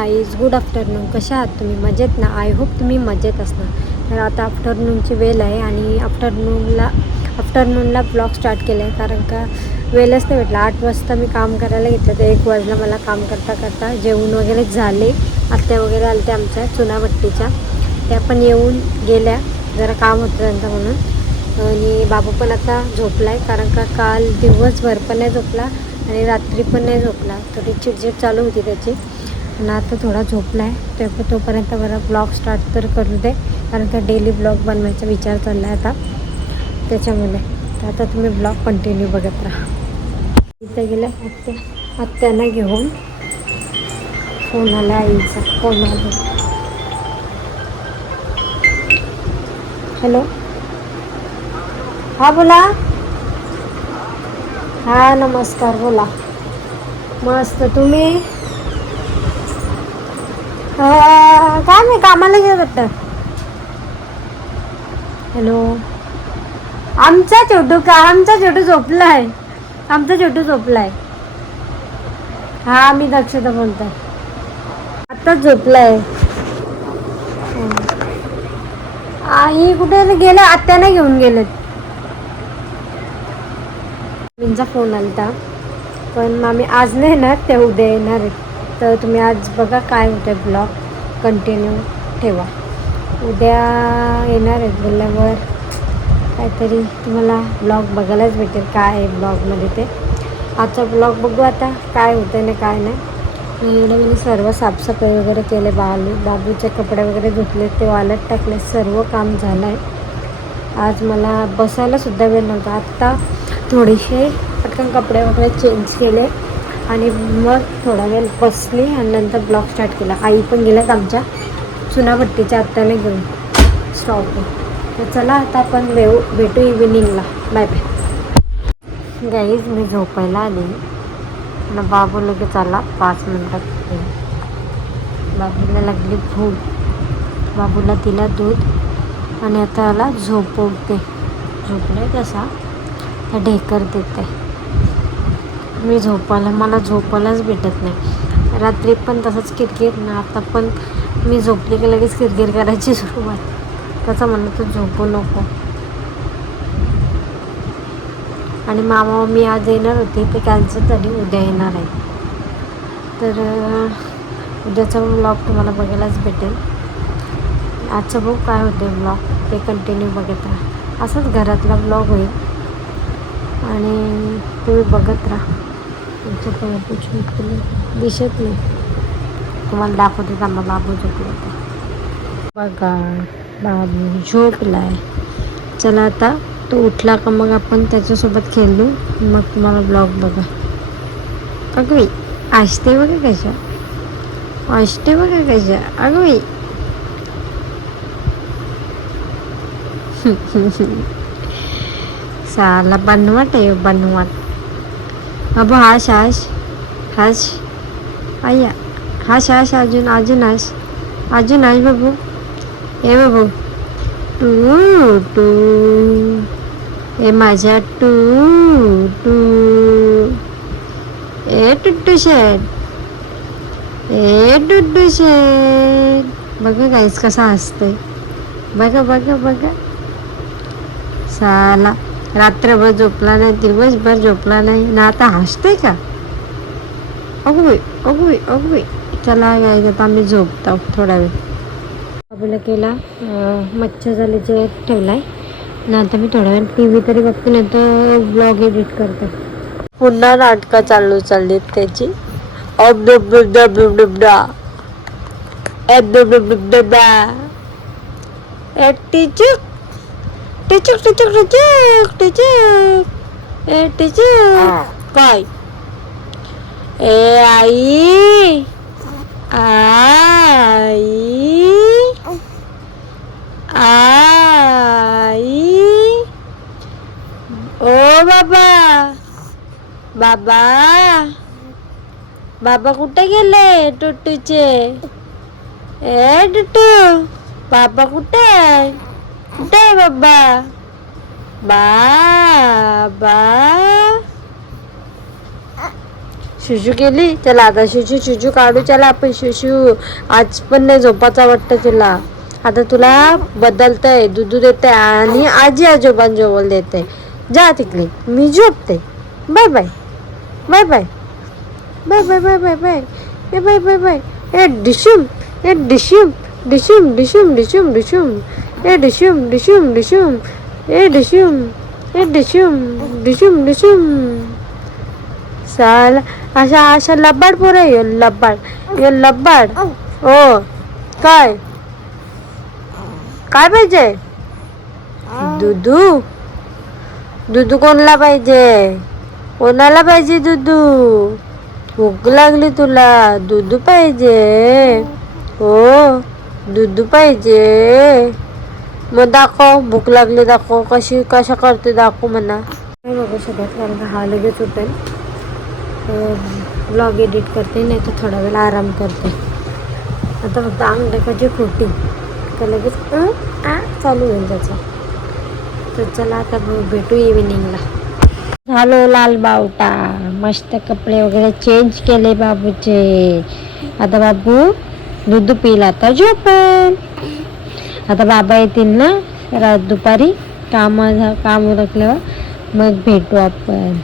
Guys, good afternoon. कशा आहात तुम्ही? मजेत ना? आय होप तुम्ही मजेत असणार. तर आता आफ्टरनूनची वेळ आहे आणि आफ्टरनूनला ब्लॉग स्टार्ट केला आहे, कारण का वेळच नाही भेटला. 8 वाजता मी काम करायला घेतलं तर 1 वाजला मला काम करता करता. जेवण वगैरे झाले, आत्या वगैरे आल्या त्या आमच्या चुनाभट्टीच्या, त्या पण येऊन गेल्या, जरा काम होतं त्यांचं म्हणून. आणि बाबू पण आता झोपला आहे, कारण का काल दिवसभर पण नाही झोपला आणि रात्री पण नाही झोपला. थोडी चिडचिड चालू होती त्याची, आणि आता थोडा झोपला आहे. तोपर्यंत बरं ब्लॉग स्टार्ट तर करू दे, कारण का डेली ब्लॉग बनवायचा विचार चालला आहे आता त्याच्यामुळे. तर आता तुम्ही ब्लॉग कंटिन्यू बघत राहा. इथं गेलं आत्यांना घेऊन. फोन आला आईचा, फोन आला. हॅलो, हां बोला. हां नमस्कार, बोला. मस्त, तुम्ही? काय नाही, कामाला गेलं वाटतं. हॅलो, आमचा छोटू झोपला आहे. आमचा छोटू झोपला आहे. हां मी दक्षता बोलत आहे. आत्ताच झोपला आहे. आई कुठे गेलं? आत्याला घेऊन गेलेत. मींचा फोन आलता, पण मामी आज नाही येणार, ते उद्या येणार आहेत. तर तुम्ही आज बघा काय होतं, ब्लॉग कंटिन्यू ठेवा. उद्या येणार आहेत बोलल्यावर काहीतरी तुम्हाला ब्लॉग बघायलाच भेटेल काय आहे ब्लॉगमध्ये ते. आजचा ब्लॉग बघू आता काय होतं ना काय नाही. एवढं मी सर्व साफसफाई वगैरे केले, बाबूचे कपडे वगैरे धुतले, ते वाळत टाकले, सर्व काम झालं आहे. आज मला बसायलासुद्धा वेळ नव्हता. आत्ता थोडेसे पटकन कपडे वगैरे चेंज केले आणि मग थोडा वेळ बसली आणि नंतर ब्लॉग स्टार्ट केला. आई पण गेल्यात आमच्या चुनाभट्टीच्या आत्याने घेऊन स्टॉपवर. तर चला आता आपण भेटू इव्हिनिंगला. Bye bye. गाईज, मी झोपायला आली आणि बाबू लगेच आला 5 मिनटात. बाबूला लागली भूक, बाबूला तिला दूध आणि आता आला झोपवते. झोपलाय तसा तर ढेकर देते. मला झोपायलाच भेटत नाही. रात्री पण तसंच किरकिर ना, आता पण मी झोपली की लगेच किरकिर करायची सुरुवात. त्याचा म्हणलं तू झोपू नको. आणि मामा मी आज येणार होती, ते कॅन्सल झाली, उद्या येणार आहे. तर उद्याचा ब्लॉग तुम्हाला बघायलाच भेटेल. आजचं बघू काय होतं ब्लॉग, ते कंटिन्यू बघत राहा. असंच घरातला ब्लॉग होईल आणि तुम्ही बघत राहा. तुमच्या बाबू दिसत नाही, तुम्हाला दाखवते थांबा. बाबू झोपला होता बघा, बाबू झोपलाय. चला आता तो उठला का मग आपण त्याच्यासोबत खेळू, मग तुम्हाला ब्लॉग बघा. अगं आजते बघा कशा, असते बघा कशा. अगं साला बनवाट आहे, बनवाट. बाबू हाश हाश हाश. आया हाश हाश, अजून हाश, अजून हाश बाबू. ए बाबू, टू टू, ए माझ्या टू टू. ए टुट्टू शेट, ए टुट्टू शेट. बघा गाईस कसा हसतंय, बघा बघा बघा. साला रात्रभर झोपला नाही, दिवसभर झोपला नाही ना, आता हसतंय का? अगोबाई अगोबाई अगोबाई. चला गाईस आता आम्ही झोपतो थोडा वेळ. बाबूला केला मच्छर झाल्याचे ठेवला आहे ना. आता मी थोड्या वेळ टी व्ही तरी बघते, नाही तर ब्लॉग एडिट करते. पुन्हा नाटकं चाललीत त्याची. टिचूक टिचूक टिचूक टिचूक टिचूक. ए टिचूक काय? ए आई आई आई. ओ बाबा, बाबा, बाबा कुठे गेले टुट्टूचे? ए टुट्टू, बाबा कुठे आहे? कुठे आहे बाबा? बाबा शुशू केली. चला आता शुशू काढू. चला आपण शुशू. आज पण नाही झोपाचा वाटतं तुला. आता तुला बदलतंय, दूध देते आणि आजी आजोबांजवळ देते. जा तिकडे, मी झोपते. Bye bye bye bye bye bye bye bye bye bye bye bye. ए डिशुम, ए डिशुम डिशुम डिशुम डिशुम डिशुम, ए डिशुम डिशुम डिशुम, ए डिशुम, ए डिशुम डिशुम डिशुम. साला अशा लबाड पोर आहे. यो लबाड. हो काय काय पाहिजे? दुधू. दुधू कोणाला पाहिजे? कोणाला पाहिजे दुधू? भूक लागली तुला, दुधू पाहिजे. हो दुधू पाहिजे. मग दाखव, भूक लागली दाखव. कशा करते दाखव म्हणा. नाही बघू शकत कारण का हा लगेच उठेल. ब्लॉग एडिट करते, नाही तर थोडा वेळ आराम करते. आता फक्त अंग टाकायची खोटी का लगेच चालू होईल त्याचं. तर चला आता भेटू इव्हिनिंगला. झालो लाल बावटा. मस्त कपडे वगैरे चेंज केले बाबूचे. आता बाबू दूध पिला, आता झोपेल. आता बाबा येतील ना दुपारी काम उरकल्यावर, मग भेटू आपण.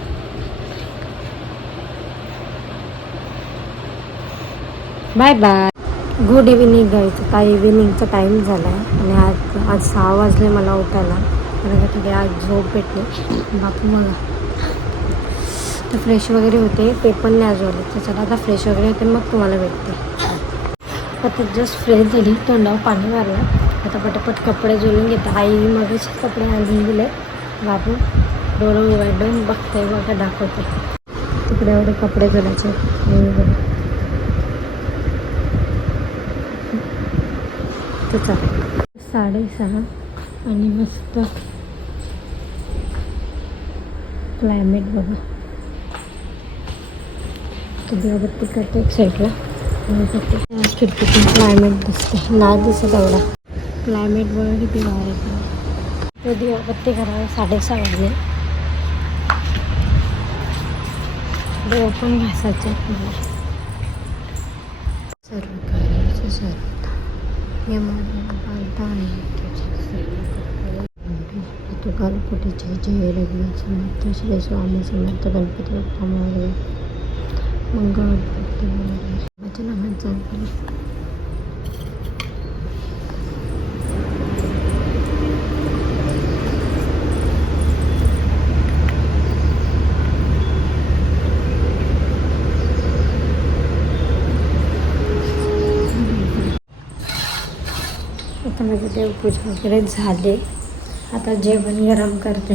Bye bye. Good evening guys. आता इव्हिनिंगचा टाईम झाला आहे आणि आज 6 वाजले मला उठायला. कारण का तिथे आज झोप भेटली. बापू मला तर फ्रेश वगैरे होते, ते पण नाही आज झाले. तर चला आता फ्रेश वगैरे होते मग तुम्हाला भेटते. आता जस्ट फ्रेश झाली, तोंडावर पाणी मारलं. आता पटापट कपडे धुवून घेते. आई मगच कपडे आणून दिले. बाबू डोळं उघडून बघते, बघा दाखवते तिकडे एवढे कपडे धुवायचे. तर चला 6:30 आणि मस्त क्लायमेट बघा. दिवाबत्ती करते एक साईडला. खिडकीतून क्लायमेट दिसते, नाही दिसत एवढा. क्लायमेट बघा किती भारी आहे. तो दिवाबत्ती करायला 6:30 वाजले. डोळे पण घासायचे. सर्व करायचं सर्व तू गालपोटीच्या जय रघुनाथ समर्थ श्री स्वामी समर्थ गणपती बाप्पा मोरया मंगळ माझ्या नामात जाऊ. आता माझी देवपूजा वगैरे झाले. आता जेवण गरम करते.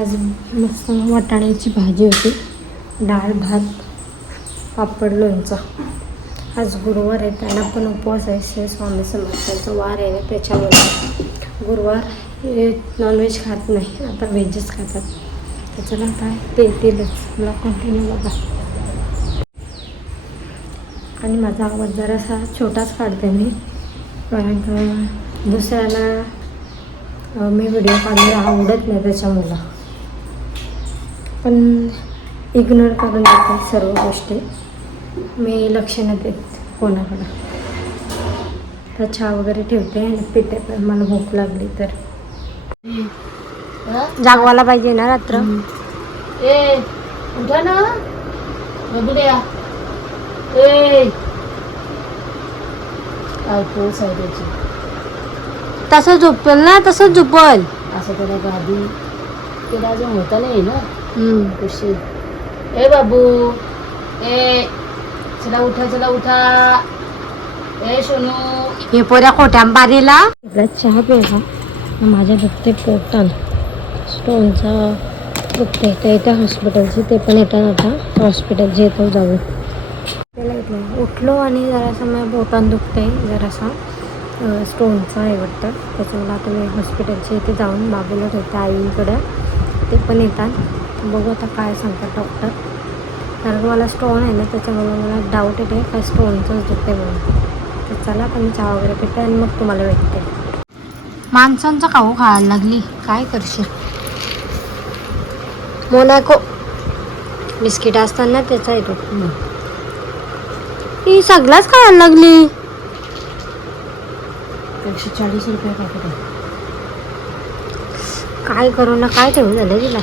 आज मस्त वाटाण्याची भाजी होती, डाळ भात पापड लोणचं. आज गुरुवार आहे, त्यांना पण उपवास आहे. स्वामी समर्थांचा वार आहे ना, त्याच्यामुळे गुरुवार हे नॉनव्हेज खात नाही, आता व्हेजच खातात. त्याच्याला काय ते येतीलच. मला कंटिन्यू बघा. आणि माझा आवाज जरासा छोटाच काढते मी, कारण का दुसऱ्याला मी व्हिडिओ काढायला आवडत नाही त्याच्यामुळं. पण इग्नोर करून देते सर्व गोष्टी. मी लक्ष नाही देत कोणाकडं. तर चहा वगैरे ठेवते आणि पिते, पण मला भूक लागली तर. जागवायला पाहिजे ना रात्र. ए उठा ना बघूया. काय पोस आहे त्याची. तसं झोपेल ना, तसंच झोपल. असं त्याला गादी त्याला अजून होता नाही ना. कशी ए बाबू, ए चला उठा, चला उठा. ए सोनू, हे पोऱ्या खोट्या बारीला चहा प्यायला. माझ्या दुखते पोटान, स्टोनचा दुखते. ते इथे हॉस्पिटलचे, ते पण येतात आता हॉस्पिटलचे येतो जाऊ. त्याला इथलं उठलो आणि जरासा माझ्या पोटान दुखते, जरासा स्टोनचा आहे वाटतं. त्याच्यामुळे आता मी हॉस्पिटलच्या इथे जाऊन बाबूला ठेवते आईकडं. ते पण येतात. बघू आता काय सांगतात डॉक्टर. कारण मला स्टोन आहे ना, त्याच्यामुळे मला डाऊट येते काय स्टोनचंच दुखते म्हणून. तर चला आता मी चहा वगैरे पिते आणि मग तुम्हाला भेटते. माणसांचा खाऊ खायला लागली, काय करशील. मोनाको बिस्किट असताना त्याचा येतो. ही सगळाच खायला लागली. 140 रुपये पॅकेट आहे. काय करू ना काय ठेवून झालं तिला.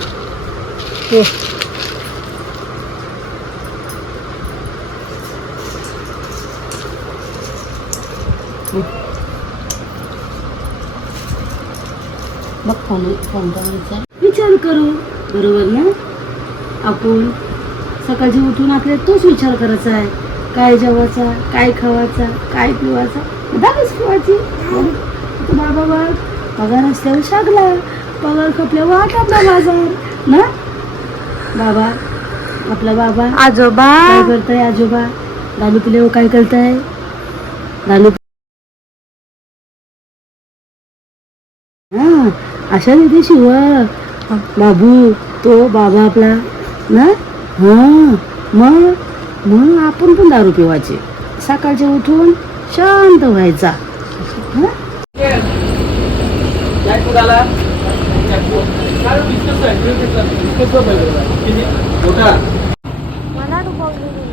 हे मग कोणता विचार करू, बरोबर ना. आपण सकाळची उठून आपल्याला तोच विचार करायचा आहे. काय जेवायचा, काय खावायचा, काय पिवायचा, दाबच पिवायची. बाबा बघ पगार असल्यावर शागला, पगार खपल्यावर आटापला बाजार ना. बाबा आपला बाबा आजोबा काय करताय, आजोबा दारू पिल्यावर काय करताय, दारू हा अशा रीती शिव बाबू तो बाबा आपला ना. हा मग मग आपण पण दारू पिवायचे, सकाळचे उठून शांत व्हायचा. मला डुबवली तिने.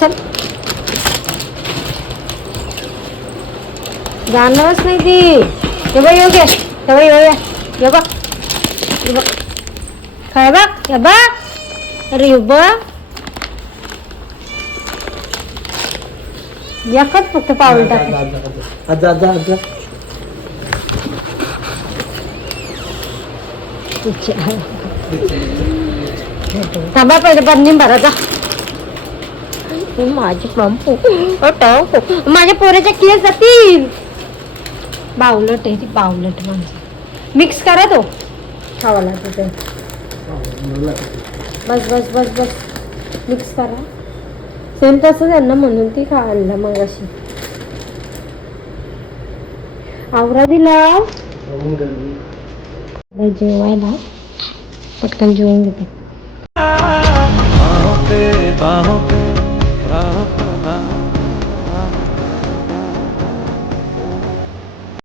चल जाणारच नाही ती. हे बघ येऊ घे, हे बघ येऊया, हे बघ काय बघ, हे बघ. अरे हे बघ एकच फक्त पाऊल टाक. थांबा पहिले बरणी भरायचा. माझे पंपू माझ्या पोराच्या केस जातील. बावलट आहे ती, बावलट माणसं. मिक्स करा तो खावाला तिथे. बस बस बस बस मिक्स करा. सेम तसंच आहे ना म्हणून ती खायला मग अशी आवरा दिला. जेवायला पटकन जेवून घेते.